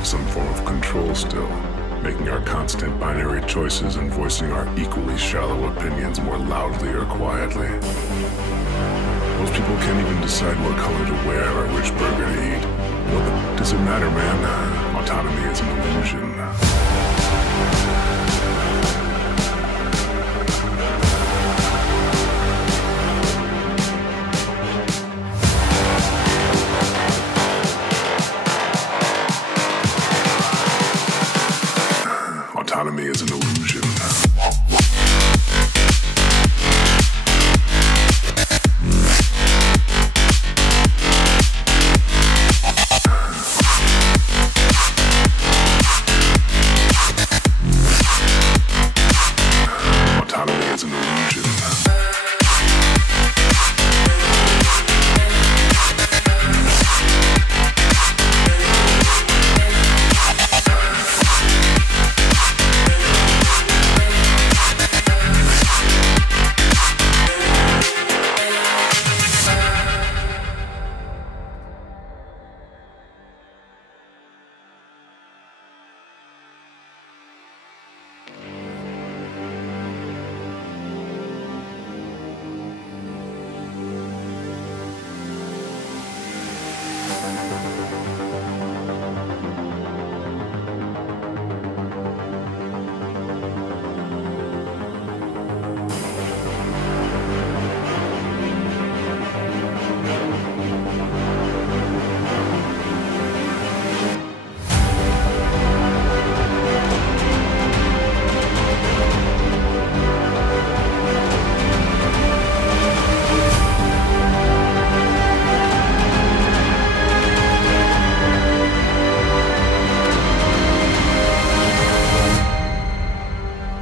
have some form of control still, making our constant binary choices and voicing our equally shallow opinions more loudly or quietly. Most people can't even decide what color to wear or which burger to eat. What the does it matter, man? Autonomy is an illusion. Autonomy is an illusion.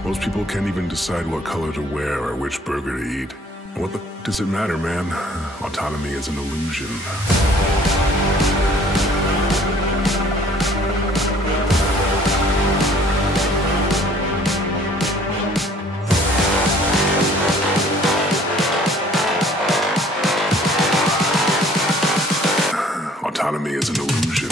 Most people can't even decide what color to wear or which burger to eat. What the does it matter, man? Autonomy is an illusion. Autonomy is an illusion.